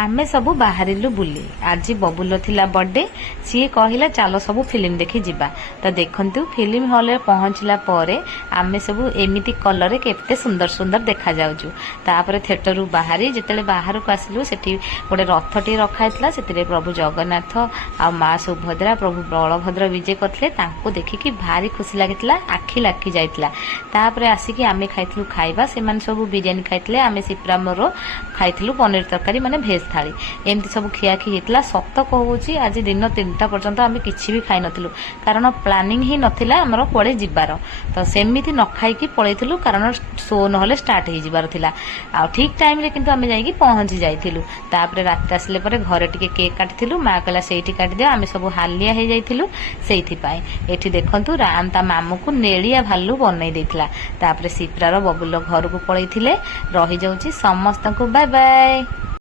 आमे सबू बाहरिलु बुली आज बबुल थिला बर्थडे सी कहला चलो सबू फिल्म देखी जिबा। तो देखंतु फिल्म हॉल रे पहुंचला परे आमे सबू एमिति कलर केते सुंदर सुंदर देखा जाउछु। तापरे थिएटर रु बाहरी जेतेले बाहर को आसिलु सेठी गोटे रथटी रखाइतला सेतिरे प्रभु जगन्नाथ आ मां सुभद्रा प्रभु बलभद्र विजय करथले तांको देखिकी भारी खुशी लागितला आखि लाखि जाइतला। तापरे आसिकी आमे खाइतलु खाइबा सेमान सबू बिरयानी खाइतले आमे सिप्रामरो खाइतलु पनीर तरकारी माने भेज थाली एमती सब खियाखी होता। सत कहूँ आज दिन 3टा पर्यंत आम कि भी खाई नु कारण प्लानिंग ही नाला आमर कड़े जीवार। तो सेमती न खाई पलैलु कारण शो ना स्टार्ट हो जीवार था। आ ठीक टाइम रे किंतु आम जाइए पहुंची जाइलु। तापर रात आसिले घरे टिके केक काटिलु माँ कहला से काटिदे आम सब हालिया हो जाइलु से देखु राम ता मामू को नेड़िया भालू बनई देता। तापर सिप्रार बबुल घर को पलैले रही जाऊँ समस्त को बाय बाय।